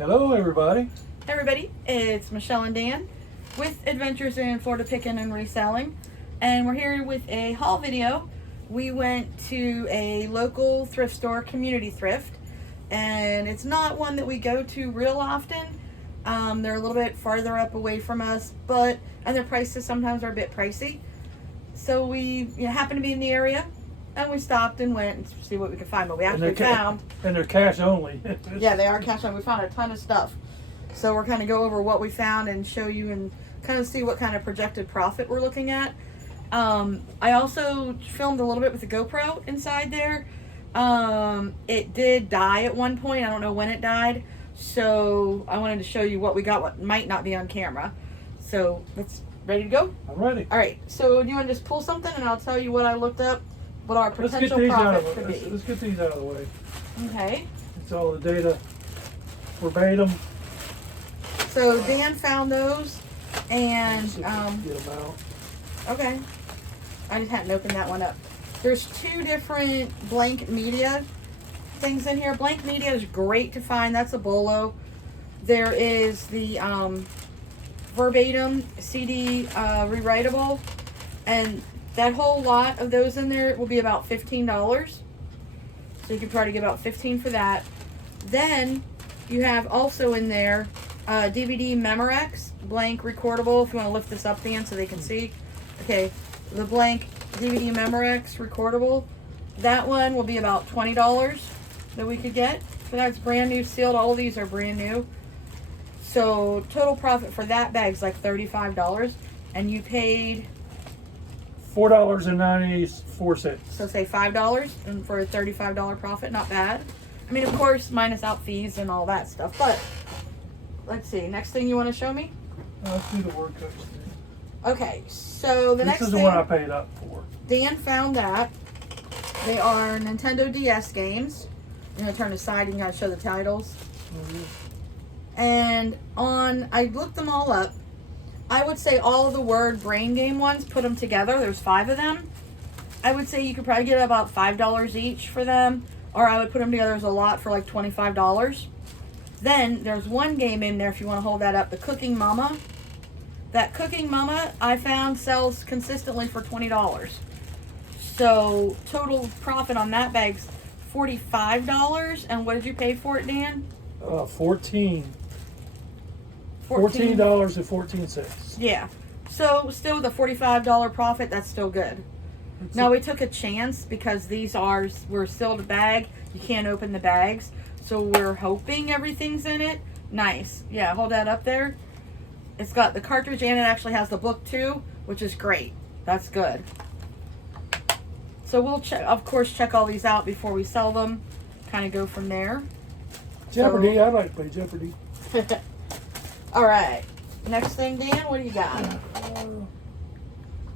Hello, everybody. Hey everybody, it's Michelle and Dan with Adventures in Florida Picking and Reselling, and we're here with a haul video. We went to a local thrift store, community thrift, and it's not one that we go to real often. They're a little bit farther up away from us, and their prices sometimes are a bit pricey. So we happened to be in the area, and we stopped and went and see what we could find. But we actually found, and they're cash only. Yeah, they are cash only. We found a ton of stuff. So we're kind of go over what we found and show you and kind of see what kind of projected profit we're looking at. I also filmed a little bit with the GoPro inside there. It did die at one point. I don't know when it died. So I wanted to show you what we got, what might not be on camera. So let's, ready to go? I'm ready. All right. So do you want to just pull something and I'll tell you what I looked up, what our potential profit could be. Let's get these out of the way. Okay. It's all the data verbatim. So Dan found those, and Get them out. okay, I just hadn't opened that one up. There's two different blank media things in here. Blank media is great to find. That's a bolo. There is the verbatim CD rewritable, and that whole lot of those in there will be about $15. So you could probably get about $15 for that. Then you have also in there DVD Memorex blank recordable. If you want to lift this up, Dan, so they can see. Okay, the blank DVD Memorex recordable. That one will be about $20 that we could get. So that's brand new, sealed. All of these are brand new. So total profit for that bag is like $35, and you paid $4.94. So say $5 and for a $35 profit. Not bad. I mean, of course, minus out fees and all that stuff. But let's see. Next thing you want to show me? Let's do the word coach. Okay, so the next This is thing, the one I paid up for. Dan found that. They are Nintendo DS games. I'm going to turn aside and kind of show the titles. And I looked them all up. I would say all the word brain game ones, put them together. There's 5 of them. I would say you could probably get about $5 each for them. Or I would put them together as a lot for like $25. Then there's one game in there, if you want to hold that up, the Cooking Mama. That Cooking Mama, I found, sells consistently for $20. So total profit on that bag's $45. And what did you pay for it, Dan? $14. $14.14. Yeah. So still with a $45 profit, that's still good. Now we took a chance because these were sealed bag. You can't open the bags. So we're hoping everything's in it. Nice. Yeah, hold that up there. It's got the cartridge and it actually has the book too, which is great. That's good. So we'll of course check all these out before we sell them. Kind of go from there. Jeopardy. I like to play Jeopardy. All right. Next thing, Dan, what do you got?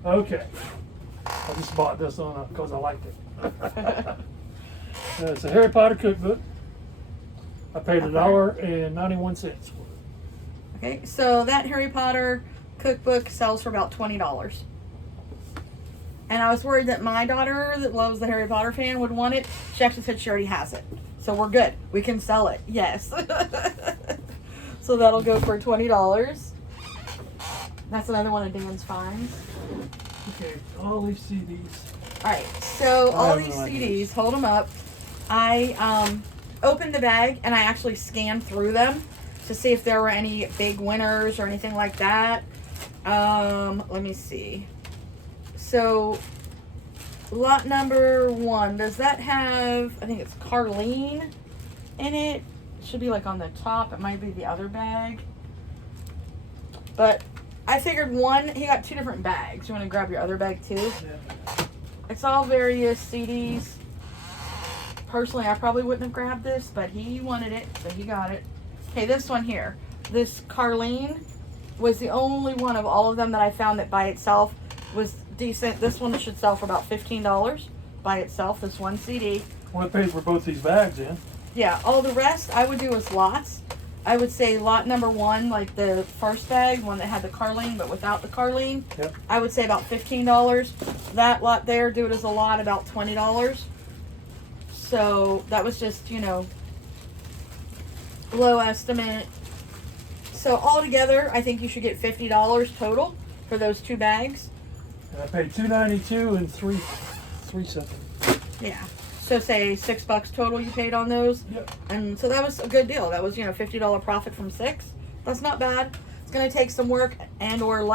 Okay. I just bought this on because I liked it. It's a Harry Potter cookbook. I paid $1.91 for it. Okay, so that Harry Potter cookbook sells for about $20. And I was worried that my daughter, that loves the Harry Potter fan, would want it. She actually said she already has it. So we're good. We can sell it. Yes. So that'll go for $20. That's another one of Dan's finds. Okay, all these CDs. Alright, so all these CDs, hold them up. I opened the bag and I actually scanned through them to see if there were any big winners or anything like that. Let me see. So, lot number 1, does that have, I think it's Carlene in it? It should be like on the top. It might be the other bag. But I figured he got 2 different bags. You want to grab your other bag too? Yeah. It's all various CDs. Personally, I probably wouldn't have grabbed this, but he wanted it, so he got it. Okay, this one here. This Carlene was the only one of all of them that I found that by itself was decent. This one should sell for about $15 by itself, this one CD. Well, I paid for both these bags in. Yeah, all the rest I would do as lots. I would say lot number 1, like the first bag, one that had the Carlene but without the Carlene. Yep. I would say about $15. That lot there, do it as a lot, about $20. So that was just, low estimate. So altogether, I think you should get $50 total for those 2 bags. And I paid $2.92 and 3 cents. Yeah. So say $6 total you paid on those. Yep. And so that was a good deal. That was, $50 profit from 6. That's not bad. It's going to take some work and or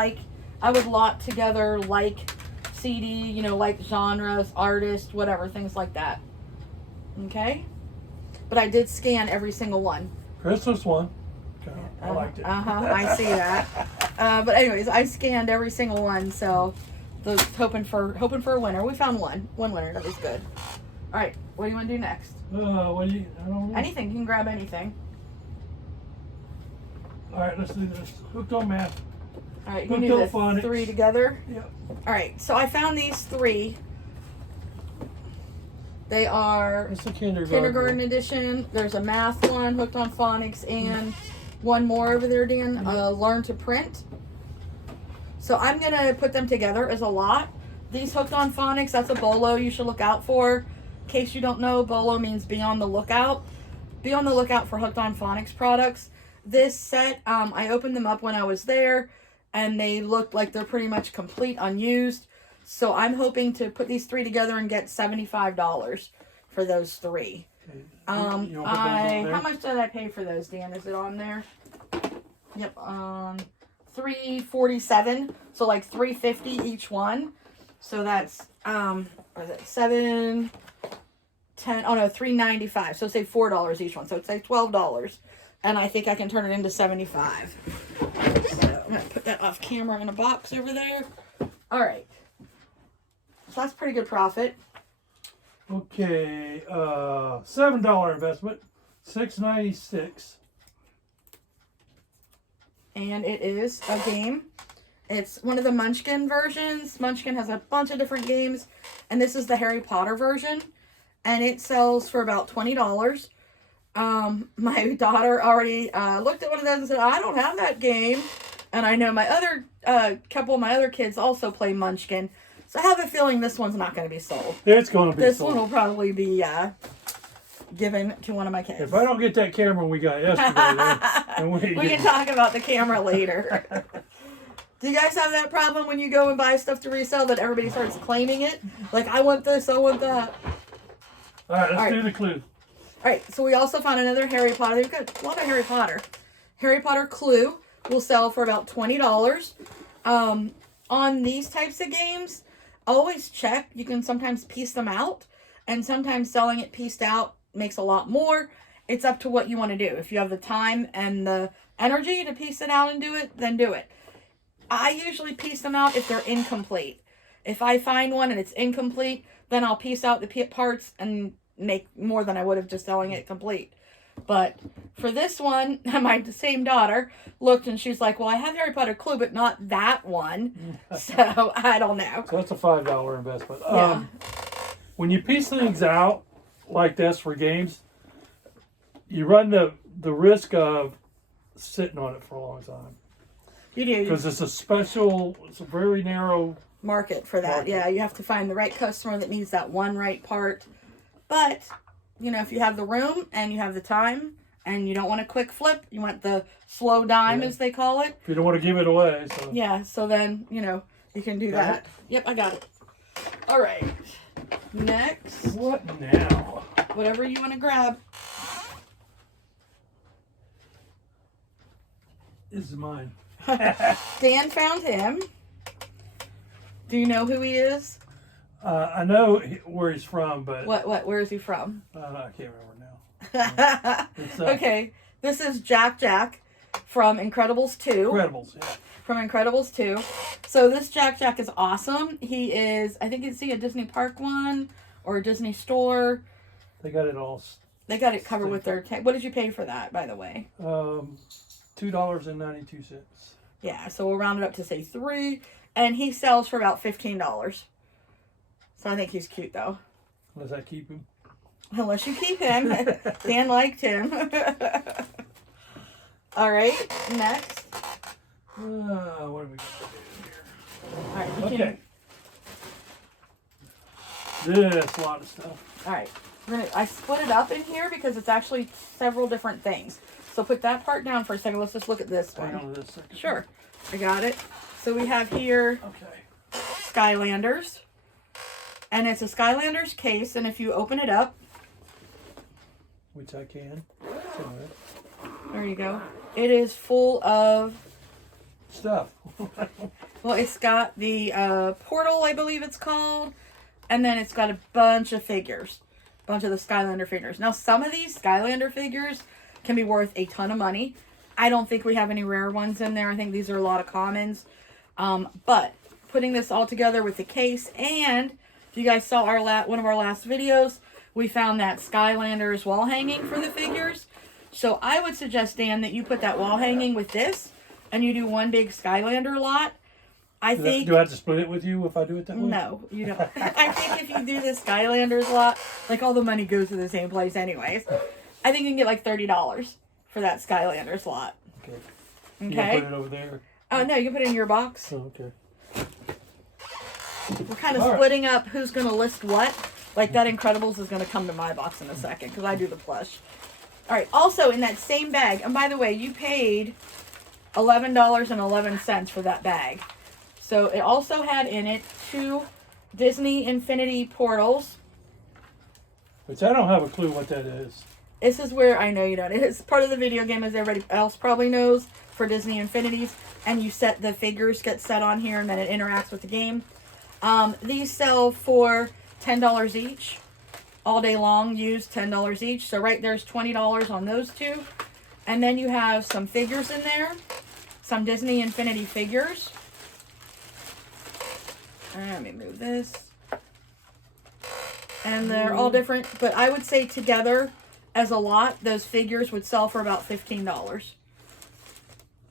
I would lot together CD, like genres, artists, whatever, things like that. Okay? But I did scan every single one. Christmas one. Okay. I liked it. I see that. But anyways, I scanned every single one, so those hoping for a winner. We found one winner. That was good. All right, what do you want to do next? I don't know. Anything. You can grab anything. All right, let's do this. Hooked on math. All right, you can do the phonics. 3 together. Yep. All right, so I found these 3. They are It's the kindergarten edition. There's a math one, hooked on phonics, and one more over there, Dan. Learn to print. So I'm gonna put them together as a lot. These hooked on phonics, that's a bolo you should look out for. In case you don't know, bolo means be on the lookout. Be on the lookout for hooked on phonics products. This set, I opened them up when I was there, and they looked like they're pretty much complete, unused. So I'm hoping to put these 3 together and get $75 for those 3. Okay. How much did I pay for those, Dan? Is it on there? Yep. $347. So like $350 each one. So that's what is it? 7, 10. Oh no, $395. So say $4 each one. So it's like $12. And I think I can turn it into $75. So I'm gonna put that off camera in a box over there. All right. So that's pretty good profit. Okay, $7 investment, $6.96. And it is a game. It's one of the Munchkin versions. Munchkin has a bunch of different games, and this is the Harry Potter version, and it sells for about $20. My daughter already looked at one of those and said, "I don't have that game," and I know my other couple of my other kids also play Munchkin. So I have a feeling this one's not going to be sold. It's going to be This sold. one will probably be given to one of my kids. If I don't get that camera we got yesterday, then we can talk about the camera later. Do you guys have that problem when you go and buy stuff to resell that everybody starts claiming it? Like, I want this, I want that. All right, let's do the clue. All right, so we also found another Harry Potter. We've got a lot of Harry Potter. Harry Potter Clue will sell for about $20. On these types of games, always check. You can sometimes piece them out, and sometimes selling it pieced out makes a lot more. It's up to what you want to do. If you have the time and the energy to piece it out and do it, then do it. I usually piece them out if they're incomplete. If I find one and it's incomplete, then I'll piece out the parts and make more than I would have just selling it complete. But for this one, my same daughter looked and she's like, well, I have Harry Potter Clue, but not that one. So I don't know. So that's a $5 investment. Yeah. When you piece things out like this for games, you run the risk of sitting on it for a long time. You do. Because it's a very narrow market for that. Market. Yeah, you have to find the right customer that needs that one right part. But, if you have the room and you have the time and you don't want a quick flip, you want the slow dime, as they call it. If you don't want to give it away. So. Yeah, so then, you can do that. Yep, I got it. All right. Next. What now? Whatever you want to grab. This is mine. Dan found him. Do you know who he is? I know where he's from, but... Where is he from? I can't remember now. Okay, this is Jack from Incredibles 2. Incredibles, yeah. From Incredibles 2. So this Jack is awesome. He is, I think it's a Disney Park one or a Disney store. They got it all. They got it covered with their... What did you pay for that, by the way? $2.92. Yeah, so we'll round it up to say $3. And he sells for about $15. So I think he's cute, though. Unless I keep him. Unless you keep him. Dan liked him. All right, next. What have we got to do here? All right. Okay. This a lot of stuff. All right. I split it up in here because it's actually several different things. So put that part down for a second. Let's just look at this Hang one. on to this second. Sure. I got it. So we have here Okay. Skylanders. And it's a Skylanders case. And if you open it up, Which I can. It's all right. there you go. It is full of, Stuff. well, it's got the portal, I believe it's called. And then it's got a bunch of figures. A bunch of the Skylander figures. Now, some of these Skylander figures can be worth a ton of money. I don't think we have any rare ones in there. I think these are a lot of commons. But putting this all together with the case, and if you guys saw our one of our last videos, we found that Skylanders wall hanging for the figures. So I would suggest, Dan, that you put that wall hanging with this, and you do one big Skylander lot. I think. Do I have to split it with you if I do it that way? No, you don't. I think if you do the Skylanders lot, like all the money goes to the same place anyways. I think you can get like $30 for that Skylanders lot. Okay. Okay. You put it over there. Oh no, you can put it in your box. Oh, okay. We're kind of All right. splitting up who's going to list what. Like that Incredibles is going to come to my box in a second because I do the plush. All right. Also in that same bag, and by the way, you paid $11.11 for that bag. So it also had in it 2 Disney Infinity portals. Which I don't have a clue what that is. This is where I know you don't. It's part of the video game, as everybody else probably knows, for Disney Infinities. And you set the figures get set on here, and then it interacts with the game. These sell for $10 each, all day long. Used $10 each. So right there's $20 on those 2, and then you have some figures in there, some Disney Infinity figures. Let me move this. And they're all different, but I would say together as a lot, those figures would sell for about $15.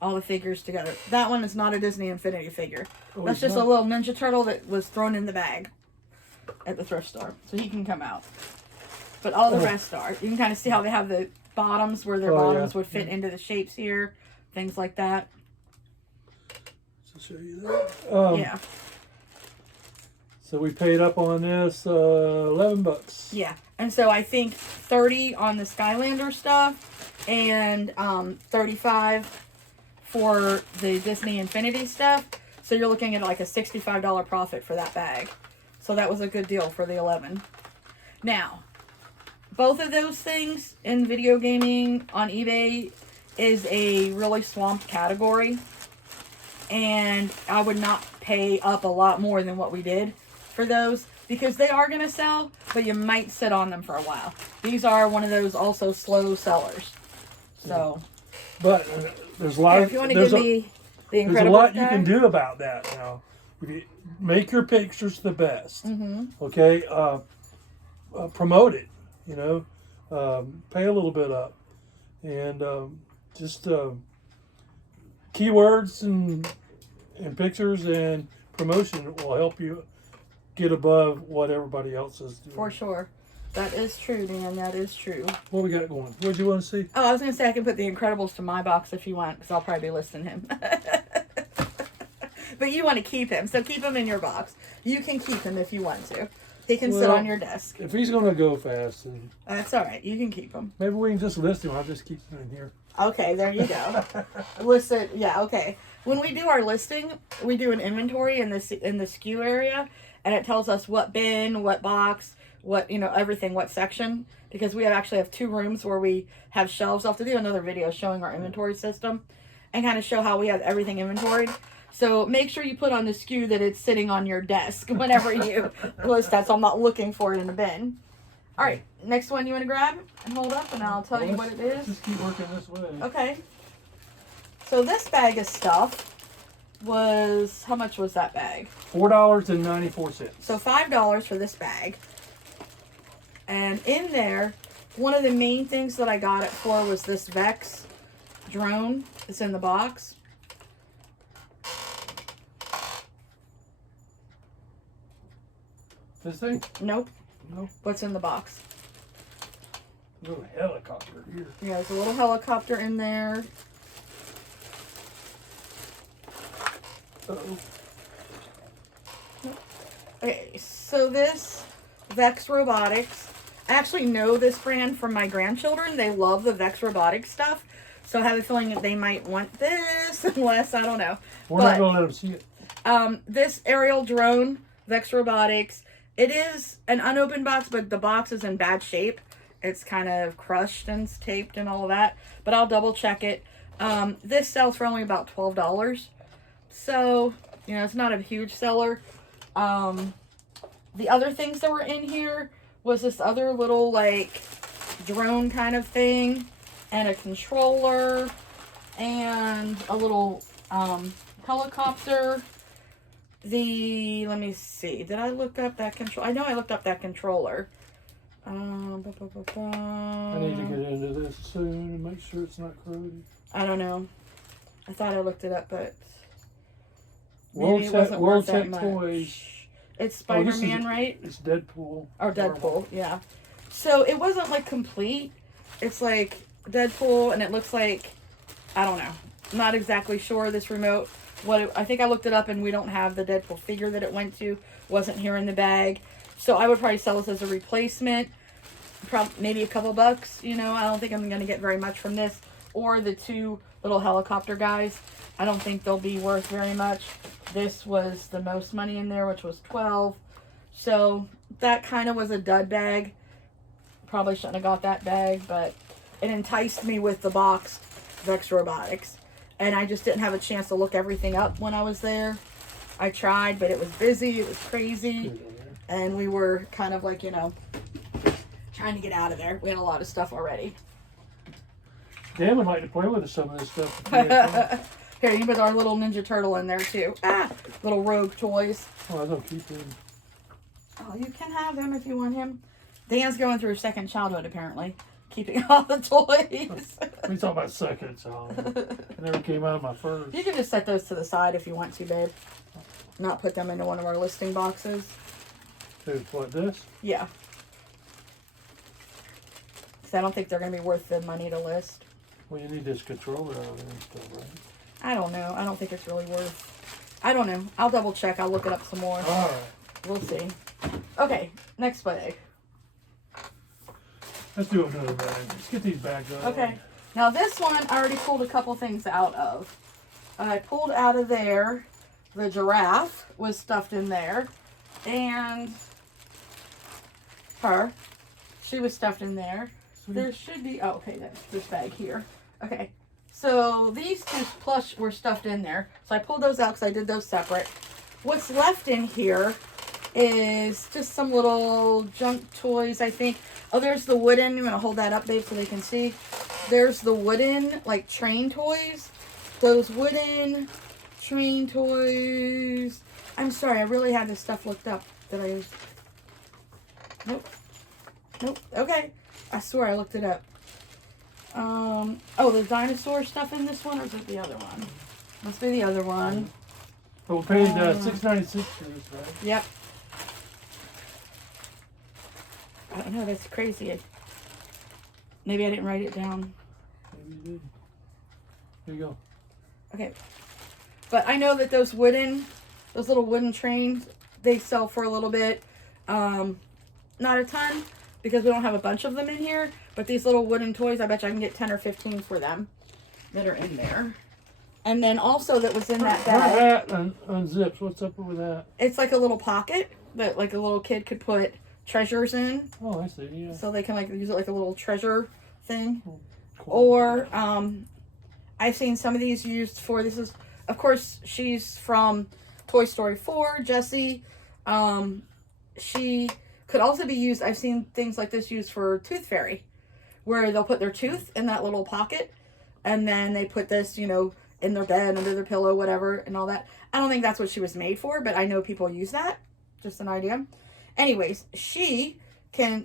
All the figures together. That one is not a Disney Infinity figure. Oh, That's it's just not? a little Ninja Turtle that was thrown in the bag at the thrift store. So he can come out. But all the rest are. You can kind of see how they have the bottoms where their bottoms would fit into the shapes here. Things like that. So show you that. Yeah. So we paid up on this $11. Yeah. And so I think 30 on the Skylander stuff and 35 for the Disney Infinity stuff. So you're looking at like a $65 profit for that bag. So that was a good deal for the 11. Now, both of those things in video gaming on eBay is a really swamped category. And I would not pay up a lot more than what we did for those, because they are going to sell, but you might sit on them for a while. These are one of those also slow sellers. So, But there's a lot here, of, if you want to there's give a, me the Incredibles there's a lot you guy. can do about that now. If you make your pictures the best. Mm-hmm. Okay, promote it. You know, pay a little bit up, and just keywords and pictures and promotion will help you get above what everybody else is doing. For sure. That is true, Dan. That is true. What we got going? What do you want to see? Oh, I was going to say I can put the Incredibles to my box if you want, because I'll probably be listing him. But you want to keep him, so keep him in your box. You can keep him if you want to. He can sit Well, on your desk. If he's going to go fast, then That's all right. You can keep him. maybe we can just list him. I'll just keep him in here. Okay, there you go. List it. Yeah, okay. When we do our listing, we do an inventory in the SKU area, and it tells us what bin, what box, what, everything, what section, because we actually have 2 rooms where we have shelves. I'll have to do another video showing our inventory system and kind of show how we have everything inventoried. So make sure you put on the SKU that it's sitting on your desk whenever you list that, so I'm not looking for it in the bin. All right, next one you want to grab and hold up, and I'll tell you what it is. Just keep working this way. Okay. So this bag of stuff was, how much was that bag? $4.94. So $5 for this bag. And in there, one of the main things that I got it for was this Vex drone. It's in the box. This thing? Nope. No. What's in the box? Little helicopter here. Yeah, there's a little helicopter in there. Uh-oh. Okay, so this Vex Robotics, I actually know this brand from my grandchildren. They love the Vex Robotics stuff. So I have a feeling that they might want this unless, I don't know. We're not going to let them see it. This aerial drone, Vex Robotics, it is an unopened box, but the box is in bad shape. It's kind of crushed and taped and all of that, but I'll double check it. This sells for only about $12. So, you know, it's not a huge seller. The other things that were in here was this other little, like, drone kind of thing, and a controller, and a little helicopter. Let me see, did I look up that control? I know I looked up that controller. I need to get into this soon and make sure it's not corroded. I don't know. I thought I looked it up, but World maybe it wasn't worth that Tech much. Toys. It's Spider-Man, is, right? It's Deadpool. Or Deadpool, yeah. So it wasn't like complete. It's like Deadpool, and it looks like, I don't know. I'm not exactly sure this remote. I think I looked it up, and we don't have the Deadpool figure that it went to. Wasn't here in the bag. So I would probably sell this as a replacement. Maybe a couple bucks, you know. I don't think I'm going to get very much from this. Or the two little helicopter guys. I don't think they'll be worth very much. This was the most money in there, which was $12. So that kind of was a dud bag. Probably shouldn't have got that bag, but it enticed me with the box, Vex Robotics. And I just didn't have a chance to look everything up when I was there. I tried, but it was busy. It was crazy. And we were kind of like, you know, trying to get out of there. We had a lot of stuff already. Dan would like to play with some of this stuff. Here, you put our little Ninja Turtle in there, too. Little Rogue toys. Oh, I don't keep him. Oh, you can have him if you want him. Dan's going through second childhood, apparently. Keeping all the toys. We talking about second childhood. I never came out of my first. You can just set those to the side if you want to, babe. Not put them into one of our listing boxes. Dude, what, this? Yeah. Because I don't think they're going to be worth the money to list. Well, you need this controller out of there and stuff, right? I don't know. I don't think it's really worth. I don't know. I'll double check. I'll look it up some more. All right. We'll see. Okay, next bag. Let's do another bag. Let's get these bags out. Okay. Now this one, I already pulled a couple things out of. I pulled out of there. The giraffe was stuffed in there. And her. She was stuffed in there. There should be, oh, okay, that's this bag here. Okay. So these two plush were stuffed in there. So I pulled those out because I did those separate. What's left in here is just some little junk toys, I think. Oh, there's the wooden. I'm going to hold that up, babe, so they can see. There's the wooden, like, train toys. Those wooden train toys. I'm sorry, I really had this stuff looked up. Did I? Nope. Nope. Okay. I swear I looked it up. Oh, there's dinosaur stuff in this one, or is it the other one? Must be the other one. So we paid $6.96 for this, right? Yep. I don't know, that's crazy. Maybe I didn't write it down. Maybe you did. Here you go. Okay. But I know that those little wooden trains, they sell for a little bit. Not a ton, because we don't have a bunch of them in here. But these little wooden toys, I bet you I can get 10 or 15 for them that are in there. And then also that was in that bag. That unzips. What's up with that? It's like a little pocket that like a little kid could put treasures in. Oh, I see, yeah. So they can like use it like a little treasure thing. Cool. Or I've seen some of these used for, this is, of course, she's from Toy Story 4, Jessie. She could also be used, I've seen things like this used for Tooth Fairy, where they'll put their tooth in that little pocket, and then they put this, you know, in their bed, under their pillow, whatever, and all that. I don't think that's what she was made for, but I know people use that. Just an idea. Anyways, she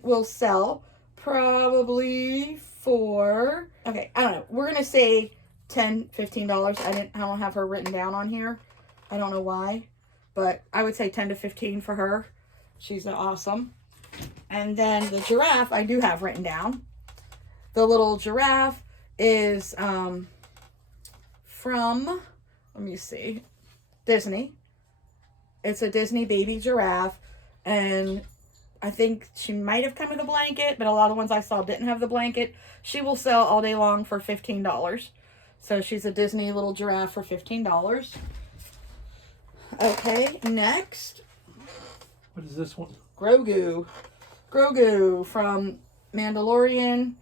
will sell probably for, okay, I don't know. We're going to say $10, $15. I don't have her written down on here. I don't know why, but I would say 10 to 15 for her. She's awesome. And then the giraffe, I do have written down. The little giraffe is from, let me see, Disney. It's a Disney baby giraffe. And I think she might have come with a blanket, but a lot of the ones I saw didn't have the blanket. She will sell all day long for $15. So she's a Disney little giraffe for $15. Okay, next. What is this one? Grogu. Grogu from Mandalorian,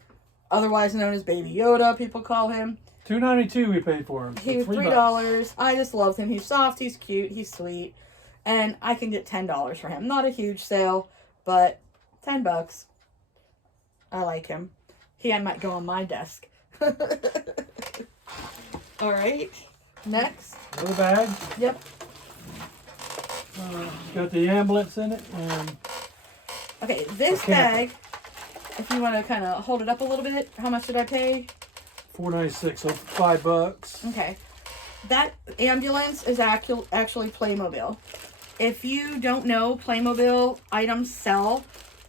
otherwise known as Baby Yoda, people call him. $2.92 we paid for him. He was $3. I just love him. He's soft, he's cute, he's sweet. And I can get $10 for him. Not a huge sale, but $10. I like him. He might go on my desk. Alright. Next. Another bag. Yep. It's got the ambulance in it. And Okay, this bag, if you want to kind of hold it up a little bit, how much did I pay? $4.96, so $5. Okay. That ambulance is actually Playmobil. If you don't know, Playmobil items sell.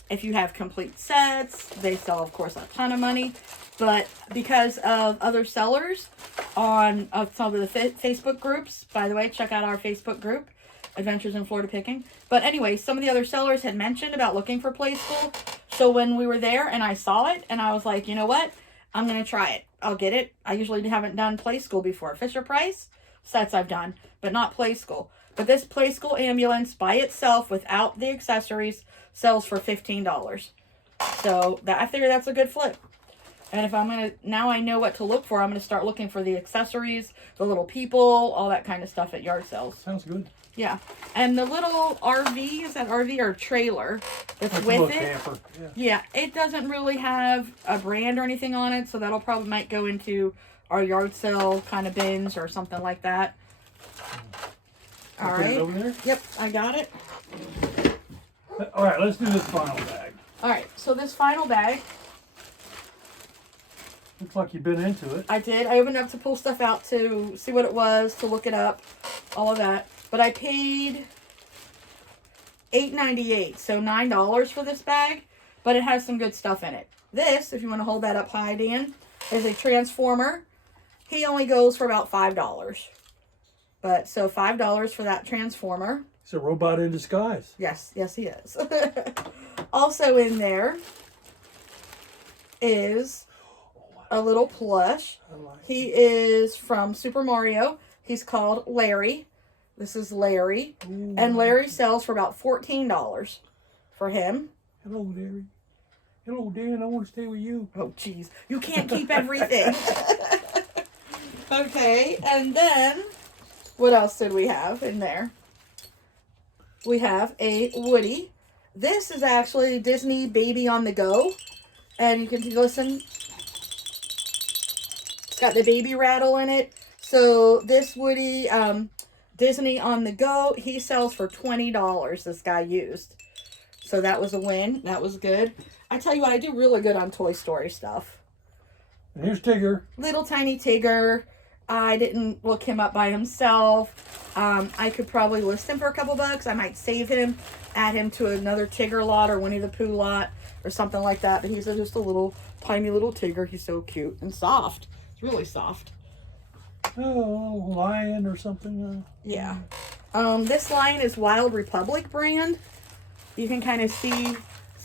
If you have complete sets, they sell, of course, a ton of money. But because of other sellers on some of the Facebook groups, by the way, check out our Facebook group, Adventures in Florida Picking. But anyway, some of the other sellers had mentioned about looking for Play School. So when we were there and I saw it, and I was like, you know what? I'm going to try it. I'll get it. I usually haven't done Play School before. Fisher Price sets I've done, but not Play School. But this Play School ambulance by itself without the accessories sells for $15. So I figure that's a good flip. And if I'm going to, now I know what to look for, I'm going to start looking for the accessories, the little people, all that kind of stuff at yard sales. Sounds good. Yeah. And the little RV, is that RV or trailer that's Like with a little it? camper. Yeah, it doesn't really have a brand or anything on it, so that'll probably might go into our yard sale kind of bins or something like that. All Put it right. over there. Yep, I got it. All right, let's do this final bag. All right, so this final bag, Looks like you've been into it. I did. I opened up to pull stuff out to see what it was, to look it up, all of that. But I paid $8.98, so $9 for this bag, but it has some good stuff in it. This, if you want to hold that up high, Dan, is a transformer. He only goes for about $5. But so $5 for that transformer. It's a robot in disguise. Yes, yes he is. Also in there is a little plush. He is from Super Mario. He's called Larry. This is Larry. Ooh. And Larry sells for about $14 for him. Hello, Larry. Hello, Dan. I want to stay with you. Oh, jeez. You can't keep everything. Okay, and then what else did we have in there? We have a Woody. This is actually Disney Baby on the Go. And you can listen. It's got the baby rattle in it. So this Woody, Disney on the Go, he sells for $20, this guy used. So that was a win. That was good. I tell you what, I do really good on Toy Story stuff. And here's Tigger. Little tiny Tigger. I didn't look him up by himself. I could probably list him for a couple bucks. I might save him, add him to another Tigger lot or Winnie the Pooh lot or something like that. But he's just a little tiny little Tigger. He's so cute and soft. It's really soft. Oh, a lion or something. Yeah. This line is Wild Republic brand. You can kind of see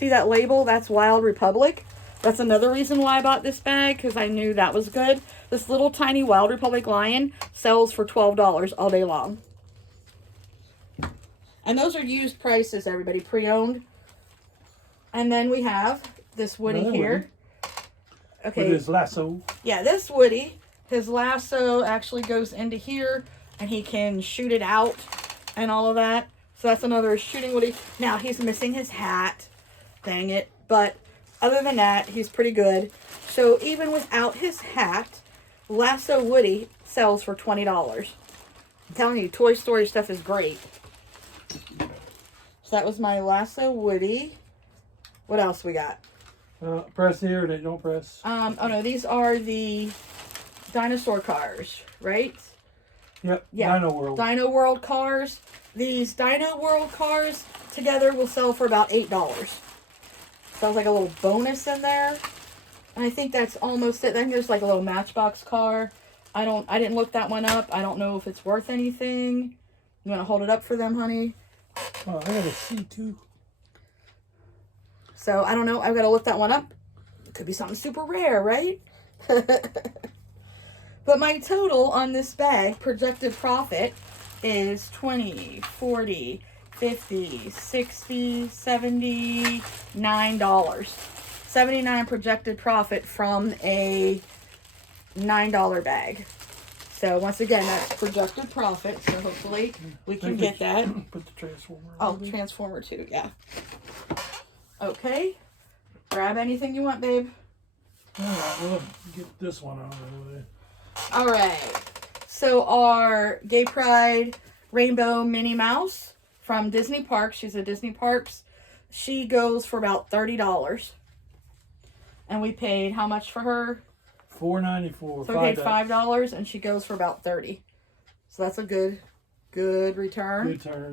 that label. That's Wild Republic. That's another reason why I bought this bag, because I knew that was good. This little tiny Wild Republic lion sells for $12 all day long. And those are used prices, everybody, pre-owned. And then we have this Woody Another here. Okay. With his lasso. Yeah, this Woody, his lasso actually goes into here, and he can shoot it out and all of that. So that's another shooting Woody. Now, he's missing his hat. Dang it. But other than that, he's pretty good. So even without his hat, Lasso Woody sells for $20. I'm telling you, Toy Story stuff is great. So that was my Lasso Woody. What else we got? Press here, they don't press. Oh no, these are the dinosaur cars, right? Yep, Yeah. Dino World. Dino World cars. These Dino World cars together will sell for about $8. Sounds like a little bonus in there. And I think that's almost it. Then there's like a little Matchbox car. I didn't look that one up. I don't know if it's worth anything. You want to hold it up for them, honey? Oh, I got a C too. So I don't know. I've got to lift that one up. It could be something super rare, right? But my total on this bag, projected profit, is 20, 40, 50, 60, 79 dollars. 79 projected profit from a $9 bag. So once again, that's projected profit. So hopefully we can get that. Put the transformer. Oh, transformer too, yeah. Okay. Grab anything you want, babe. All right, we'll get this one out of the way. All right. So our Gay Pride Rainbow Minnie Mouse from Disney Parks. She's a Disney Parks. She goes for about $30. And we paid how much for her? $4.94. So we paid $5 and she goes for about $30. So that's a good return. Good turn.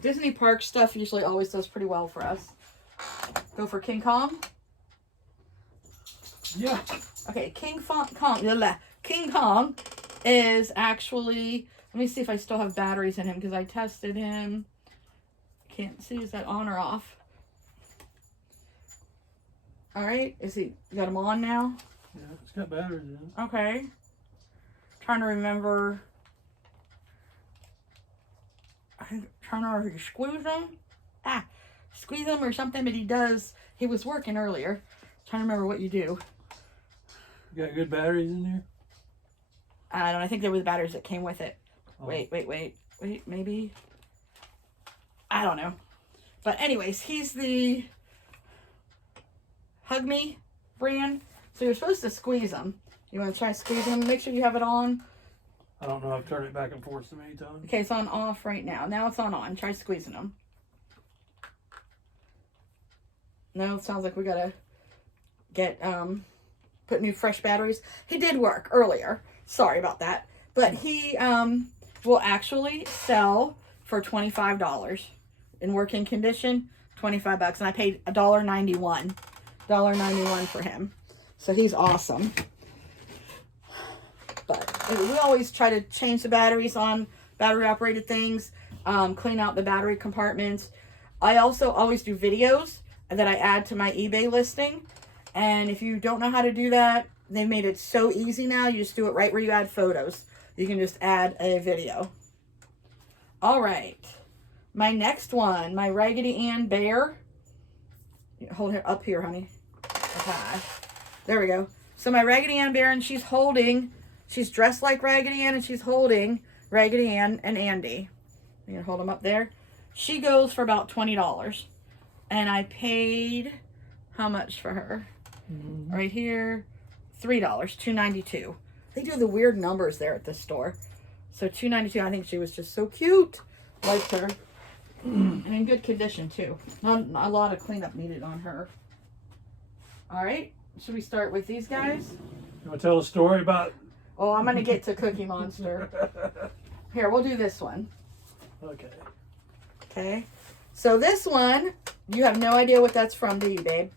Disney Park stuff usually always does pretty well for us. Go for King Kong. Yeah. Okay, King Kong is actually, let me see if I still have batteries in him because I tested him. Can't see, is that on or off? All right, you got him on now? Yeah, it's got batteries in it. Okay. Trying to remember. I'm trying to remember if you squeeze him. Squeeze him or something, but he was working earlier. Trying to remember what you do. You got good batteries in there? I don't know, I think there were the batteries that came with it. Oh. Wait, maybe. I don't know. But anyways, he's the Hug Me brand. So you're supposed to squeeze them. You want to try squeezing them? Make sure you have it on. I don't know. I've turned it back and forth so many times. Okay, it's on off right now. Now it's on. Try squeezing them. No, it sounds like we gotta get put new fresh batteries. He did work earlier. Sorry about that. But he will actually sell for $25 in working condition. $25, and I paid $1.91. $1.91 for him. So he's awesome. But we always try to change the batteries on battery operated things, clean out the battery compartments. I also always do videos that I add to my eBay listing. And if you don't know how to do that, they made it so easy now. You just do it right where you add photos. You can just add a video. All right. My next one, my Raggedy Ann bear. Hold her up here, honey. Okay. There we go. So my Raggedy Ann bear, and she's dressed like Raggedy Ann, and she's holding Raggedy Ann and Andy. I'm going to hold them up there. She goes for about $20. And I paid, how much for her? Mm-hmm. Right here, $3, $2.92. They do the weird numbers there at this store. So $2.92, I think she was just so cute. Liked her. And in good condition, too. Not a lot of cleanup needed on her. All right. Should we start with these guys? You want to tell a story about... Oh, I'm going to get to Cookie Monster. Here, we'll do this one. Okay. Okay. So this one, you have no idea what that's from, do you, babe?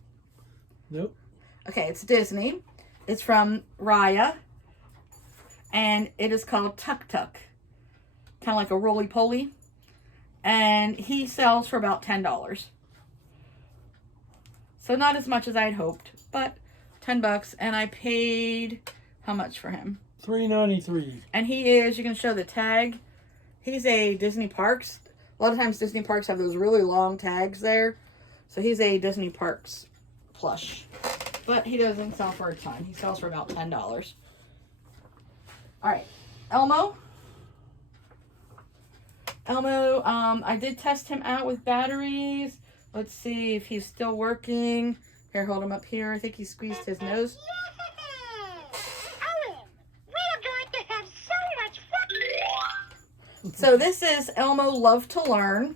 Nope. Okay, it's Disney. It's from Raya. And it is called Tuk Tuk. Kind of like a roly-poly. And he sells for about $10. So not as much as I had hoped, but $10. And I paid, how much for him? $3.93. And he is, you can show the tag. He's a Disney Parks. A lot of times Disney Parks have those really long tags there. So he's a Disney Parks plush. But he doesn't sell for a ton. He sells for about $10. All right. Elmo. I did test him out with batteries. Let's see if he's still working. Here, hold him up here. I think he squeezed his nose. So this is Elmo Love to Learn,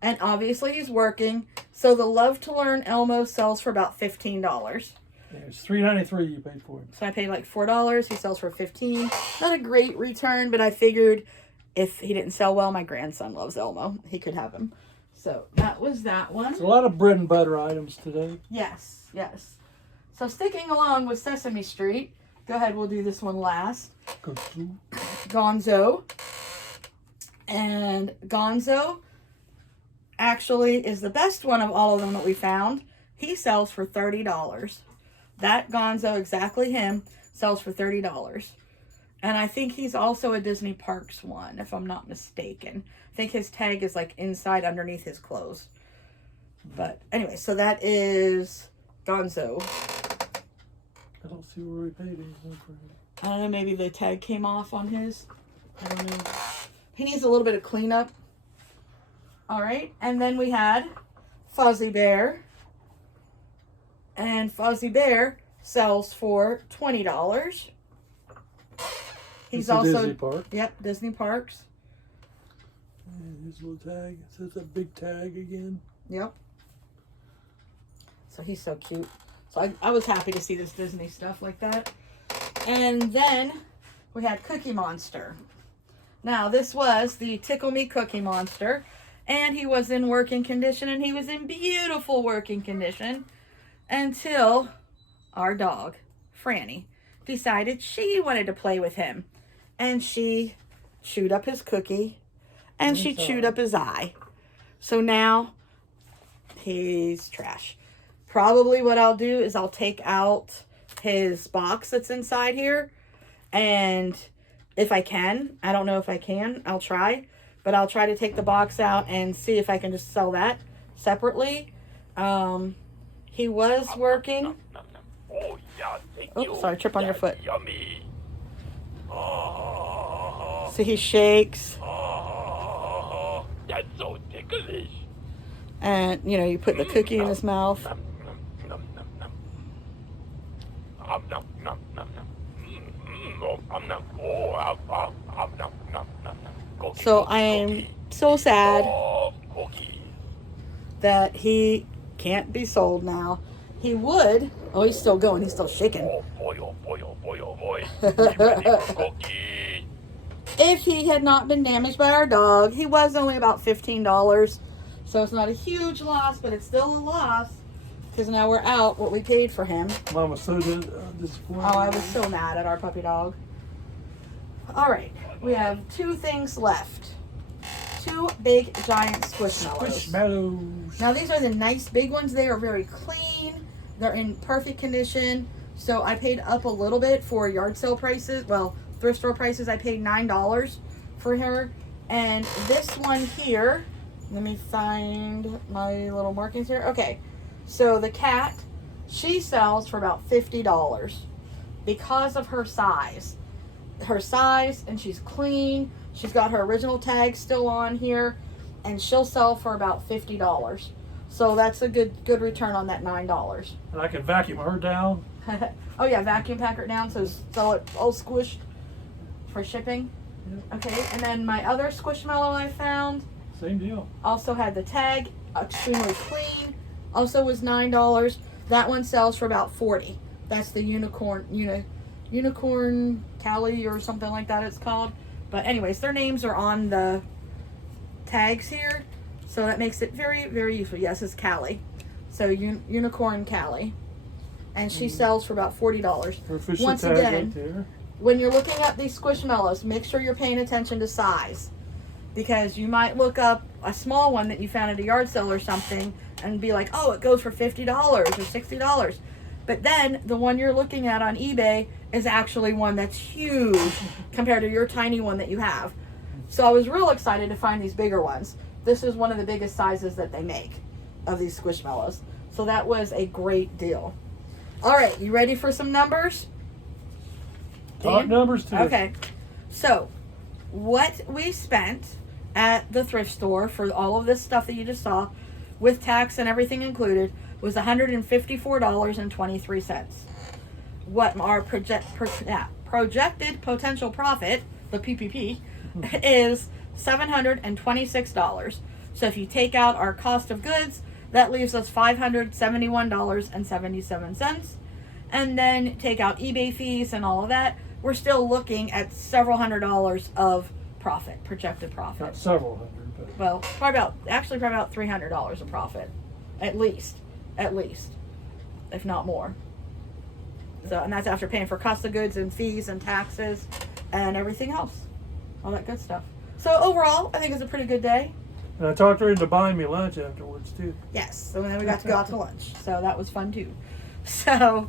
and obviously he's working. So the Love to Learn Elmo sells for about $15. Yeah, it's $3.93 you paid for him. So I paid like $4. He sells for $15. Not a great return, but I figured if he didn't sell well, my grandson loves Elmo. He could have him. So that was that one. It's a lot of bread and butter items today. Yes, yes. So sticking along with Sesame Street, go ahead, we'll do this one last. Gonzo. And Gonzo actually is the best one of all of them that we found. He sells for $30. That Gonzo, exactly him, sells for $30. And I think he's also a Disney Parks one, if I'm not mistaken. I think his tag is like inside underneath his clothes. But anyway, so that is Gonzo. I don't see where we paid anything for him. I don't know, maybe the tag came off on his. I don't know. He needs a little bit of cleanup. All right, and then we had Fuzzy Bear. And Fuzzy Bear sells for $20. He's It's a also Disney Park. Yep, Disney Parks. And his little tag. It says a big tag again. Yep. So he's so cute. So I was happy to see this Disney stuff like that. And then we had Cookie Monster. Now this was the Tickle Me Cookie Monster. And he was in working condition, and he was in beautiful working condition until our dog, Franny, decided she wanted to play with him. And she chewed up his cookie, and she chewed up his eye. So now he's trash. Probably what I'll do is I'll take out his box that's inside here, and if I can, I don't know if I can, I'll try, but I'll try to take the box out and see if I can just sell that separately. He was working. Oh, yeah, thank you. Oops, sorry, trip on your foot. Yummy. So he shakes, That's so ticklish. and you know, you put the cookie in his mouth. Nom, nom, nom, nom. Nom, nom, nom, nom. Nom, nom. Oh, nom, nom, nom, nom. Cookie, So cookie, I am cookie. so sad Oh, cookie. that he can't be sold now. He would. Oh, he's still going. He's still shaking. Oh, boy, oh, boy, oh, boy, oh, boy. Be ready for cookie. If he had not been damaged by our dog, he was only about $15. So it's not a huge loss, but it's still a loss because now we're out what we paid for him. Mom was so disappointed. Oh, I was so mad at our puppy dog. All right, we have two things left. Two big giant Squishmallows. Squishmallows. Now these are the nice big ones. They are very clean. They're in perfect condition. So I paid up a little bit for yard sale prices. Well, thrift store prices. I paid $9 for her. And this one here, let me find my little markings here. Okay, so the cat, she sells for about $50 because of her size. Her size, and she's clean. She's got her original tag still on here, and she'll sell for about $50. So that's a good return on that $9. And I can vacuum her down. Oh yeah, vacuum pack her down so it all squished for shipping. Yep. Okay, and then my other Squishmallow I found Same deal. also had the tag, extremely clean. Also was $9. That one sells for about $40. That's the unicorn Callie or something like that it's called. But anyways, their names are on the tags here. So that makes it very, very useful. Yes, it's Callie. So Unicorn Callie. And she sells for about $40. Her official Once tag again, right there. when you're looking at these Squishmallows, make sure you're paying attention to size. Because you might look up a small one that you found at a yard sale or something and be like, oh, it goes for $50 or $60. But then the one you're looking at on eBay is actually one that's huge compared to your tiny one that you have. So I was real excited to find these bigger ones. This is one of the biggest sizes that they make of these Squishmallows. So that was a great deal. All right, you ready for some numbers? Top Dan? numbers too. Okay. So, what we spent at the thrift store for all of this stuff that you just saw, with tax and everything included, was $154.23. What our projected potential profit, the PPP, is $726. So if you take out our cost of goods, that leaves us $571.77. And then take out eBay fees and all of that, we're still looking at several $100s of profit, projected profit. Not several hundred, but Well, probably about $300 of profit, at least, if not more. So, and that's after paying for cost of goods and fees and taxes and everything else, all that good stuff. So overall, I think it's a pretty good day. And I talked her into buying me lunch afterwards too. Yes, and then we got to go out to lunch, so that was fun too. So,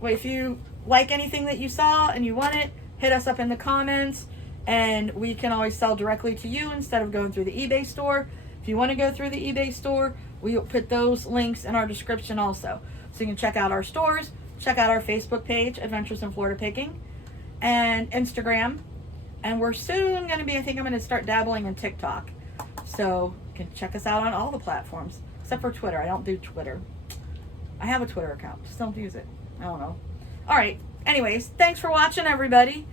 well, if you like anything that you saw and you want it, hit us up in the comments, and we can always sell directly to you instead of going through the eBay store. If you want to go through the eBay store, we'll put those links in our description also. So you can check out our stores, check out our Facebook page, Adventures in Florida Picking, and Instagram. And we're soon going to be, I think I'm going to start dabbling in TikTok. So you can check us out on all the platforms, except for Twitter. I don't do Twitter. I have a Twitter account, just don't use it. I don't know. All right. Anyways, thanks for watching, everybody.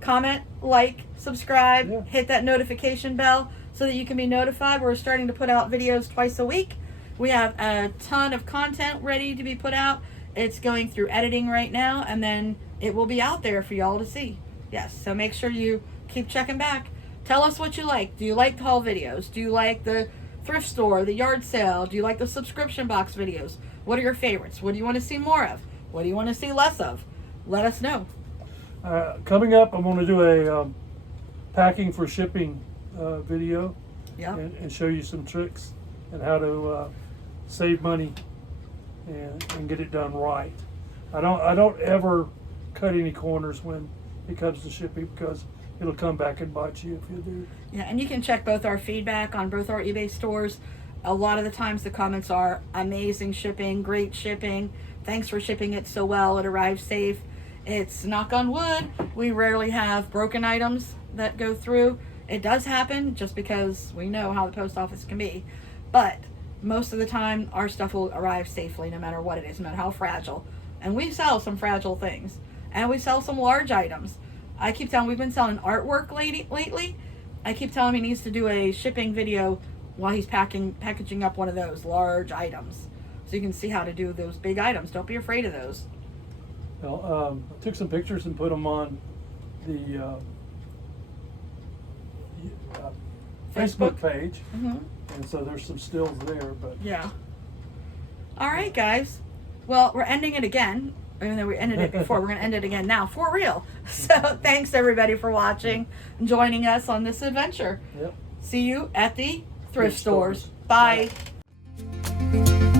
Comment, like, subscribe, Yeah. hit that notification bell so that you can be notified. We're starting to put out videos twice a week. We have a ton of content ready to be put out. It's going through editing right now, and then it will be out there for y'all to see. Yes, so make sure you keep checking back. Tell us what you like. Do you like the haul videos? Do you like the thrift store, the yard sale? Do you like the subscription box videos? What are your favorites? What do you want to see more of? What do you want to see less of? Let us know. Coming up, I'm going to do a packing for shipping video Yeah. and show you some tricks and how to save money and get it done right. I don't ever cut any corners when it comes to shipping because it'll come back and bite you if you do. Yeah, and you can check both our feedback on both our eBay stores. A lot of the times the comments are amazing shipping, great shipping, thanks for shipping it so well, it arrived safe. It's knock on wood, we rarely have broken items that go through. It does happen just because we know how the post office can be. But most of the time our stuff will arrive safely no matter what it is, no matter how fragile. And we sell some fragile things. And we sell some large items. I keep telling, we've been selling artwork lately. I keep telling him he needs to do a shipping video while he's packaging up one of those large items. So you can see how to do those big items. Don't be afraid of those. Well, I took some pictures and put them on the Facebook page. Mm-hmm. And so there's some stills there, but Yeah. All right, guys. Well, we're ending it again. Even though we ended it before, we're going to end it again now, for real. So thanks, everybody, for watching and joining us on this adventure. yep. See you at the thrift Thrift stores. stores. Bye. Bye.